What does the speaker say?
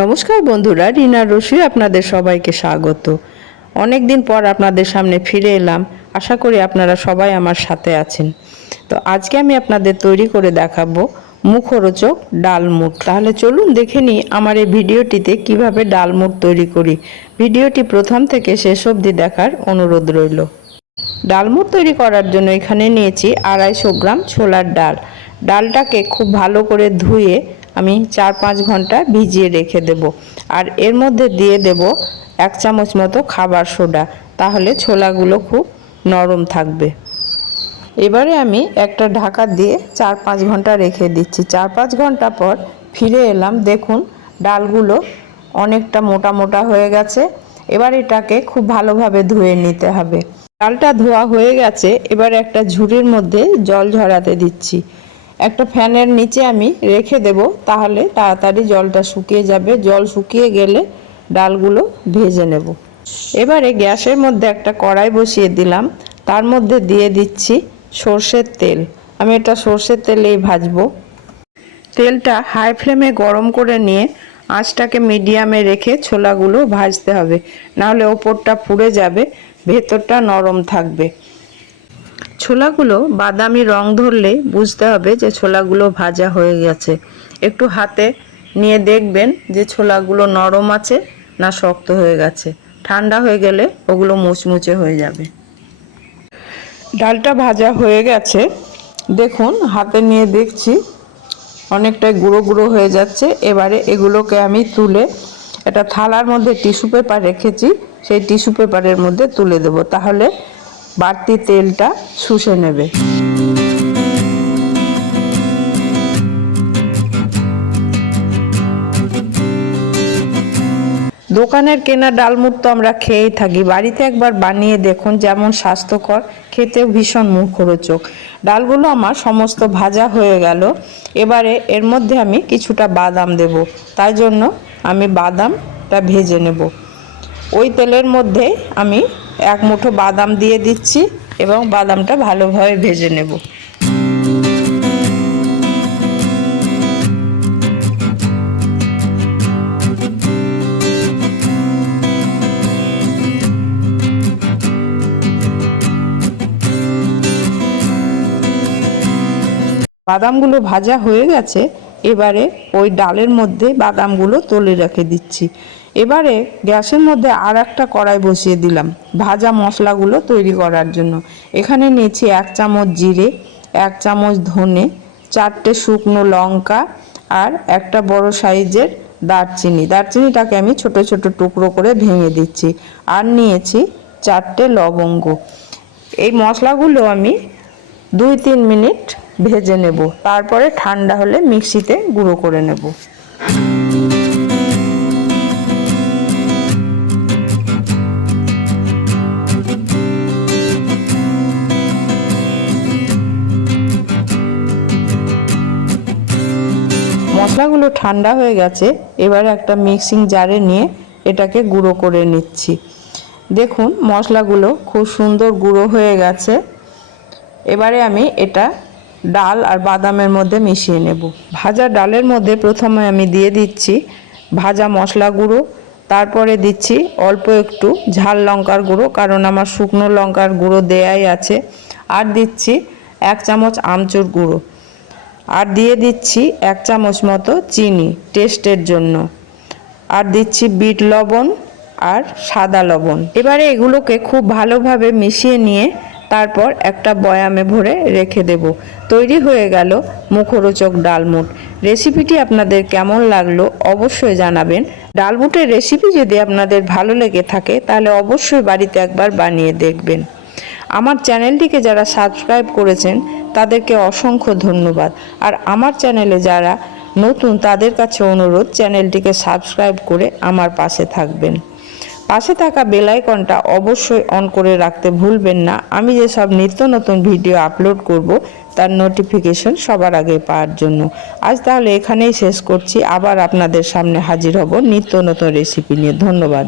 নমস্কার বন্ধুরা, রিনা রসুই আপনাদের সবাইকে স্বাগত। অনেক দিন পর আপনাদের সামনে ফিরে এলাম, আশা করি আপনারা সবাই আমার সাথে আছেন। তো আজকে আমি আপনাদের তৈরি করে দেখাবো মুখরোচক ডালমুট তাহলে চলুন দেখে নিই আমার এই ভিডিওটিতে কীভাবে ডালমুট তৈরি করি। ভিডিওটি প্রথম থেকে শেষ অবধি দেখার অনুরোধ রইল। ডালমুট তৈরি করার জন্য এখানে নিয়েছি আড়াইশো গ্রাম ছোলার ডাল। ডালটাকে খুব ভালো করে ধুয়ে আমি চার পাঁচ ঘণ্টা ভিজিয়ে রেখে দেব। আর এর মধ্যে দিয়ে দেব এক চামচ মতো খাবার সোডা। তাহলে ছোলাগুলো খুব নরম থাকবে। এবারে আমি একটা ঢাকা দিয়ে চার পাঁচ ঘণ্টা রেখে দিচ্ছি। চার পাঁচ ঘণ্টা পর ফিরে এলাম। দেখুন, ডালগুলো অনেকটা মোটা মোটা হয়ে গেছে। এবার এটাকে খুব ভালোভাবে ধুয়ে নিতে হবে। ডালটা ধোয়া হয়ে গেছে। এবার একটা ঝুড়ির মধ্যে জল ঝরাতে দিচ্ছি। একটা ফ্যানের নিচে আমি রেখে দেব, তাহলে তাড়াতাড়ি জলটা শুকিয়ে যাবে। জল শুকিয়ে গেলে ডালগুলো ভেজে নেব। এবারে গ্যাসের মধ্যে একটা কড়াই বসিয়ে দিলাম। তার মধ্যে দিয়ে দিচ্ছি সর্ষের তেল। আমি এটা সর্ষের তেলেই ভাজবো। তেলটা হাই ফ্লেমে গরম করে নিয়ে আঁচটাকে মিডিয়ামে রেখে ছোলাগুলো ভাজতে হবে। নাহলে ওপরটা পুড়ে যাবে, ভেতরটা নরম থাকবে। ছোলাগুলো বাদামি রং ধরলে বুঝতে হবে যে ছোলাগুলো ভাজা হয়ে গেছে। একটু হাতে নিয়ে দেখবেন যে ছোলাগুলো নরম আছে না শক্ত হয়ে গেছে। ঠান্ডা হয়ে গেলে ওগুলো মুচমুচে হয়ে যাবে। ডালটা ভাজা হয়ে গেছে। দেখুন, হাতে নিয়ে দেখছি, অনেকটাই গুঁড়ো গুঁড়ো হয়ে যাচ্ছে। এবারে এগুলোকে আমি তুলে একটা থালার মধ্যে টিস্যু পেপার রেখেছি। সেই টিস্যু পেপারের মধ্যে তুলে দেব। তাহলে বাড়তি তেলটা শুষে নেবে। দোকানের কেনা ডালমুট তো আমরা খেয়েই থাকি। বাড়িতে একবার বানিয়ে দেখুন যেমন স্বাস্থ্যকর, খেতেও ভীষণ মুখরোচক। ডালগুলো আমার সমস্ত ভাজা হয়ে গেল। এবারে এর মধ্যে আমি কিছুটা বাদাম দেব। তাই জন্য আমি বাদামটা ভেজে নেব। ওই তেলের মধ্যে আমি এক মুঠো বাদাম দিয়ে দিচ্ছি এবং বাদামটা ভালোভাবে ভেজে নেব। বাদামগুলো ভাজা হয়ে গেছে। এবারে ওই ডালের মধ্যে বাদামগুলো তুলে রেখে দিচ্ছি। এবারে গ্যাসের মধ্যে আর একটা কড়াই বসিয়ে দিলাম, ভাজা মশলাগুলো তৈরি করার জন্য। এখানে নিয়েছি এক চামচ জিরে, এক চামচ ধনে, চারটে শুকনো লঙ্কা আর একটা বড় সাইজের দারচিনি। দারচিনিটাকে আমি ছোট ছোট টুকরো করে ভেঙে দিচ্ছি আর নিয়েছি চারটে লবঙ্গ। এই মশলাগুলো আমি দুই তিন মিনিট ভেজে নেব। তারপরে ঠান্ডা হলে মিক্সিতে গুঁড়ো করে নেব। মশলাগুলো ঠান্ডা হয়ে গেছে, এবার একটা মিক্সিং জারে নিয়ে এটাকে গুঁড়ো করে নিচ্ছি। দেখুন, মশলাগুলো খুব সুন্দর গুঁড়ো হয়ে গেছে। এবারে আমি এটা ডাল আর বাদামের মধ্যে মিশিয়ে নেব। ভাজা ডালের মধ্যে প্রথমে আমি দিয়ে দিচ্ছি ভাজা মশলা গুঁড়ো। তারপরে দিচ্ছি অল্প একটু ঝাল লঙ্কার গুঁড়ো, কারণ আমার শুকনো লঙ্কার গুঁড়ো দেয়াই আছে। আর দিচ্ছি এক চামচ আমচুর গুঁড়ো। আর দিয়ে দিচ্ছি এক চামচ মতো চিনি টেস্টের জন্য। আর দিচ্ছি বিট লবণ আর সাদা লবণ। এবারে এগুলোকে খুব ভালোভাবে মিশিয়ে নিয়ে তারপর একটা বয়ামে ভরে রেখে দেব। তৈরি হয়ে গেল মুখরোচক ডালমুট। রেসিপিটি আপনাদের কেমন লাগল অবশ্যই জানাবেন। ডালমুটের রেসিপি যদি আপনাদের ভালো লেগে থাকে, তাহলে অবশ্যই বাড়িতে একবার বানিয়ে দেখবেন। আমার চ্যানেলটিকে যারা সাবস্ক্রাইব করেছেন, তাদেরকে অসংখ্য ধন্যবাদ। আর আমার চ্যানেলে যারা নতুন, তাদের কাছে অনুরোধ, চ্যানেলটিকে সাবস্ক্রাইব করে আমার পাশে থাকবেন। পাশে থাকা বেল আইকনটা অবশ্যই অন করে রাখতে ভুলবেন না। আমি যে সব নিত্য নতুন ভিডিও আপলোড করব, তার নোটিফিকেশন সবার আগে পাওয়ার জন্য। আজ তাহলে এখানেই শেষ করছি। আবার আপনাদের সামনে হাজির হব নিত্য নতুন রেসিপি নিয়ে। ধন্যবাদ।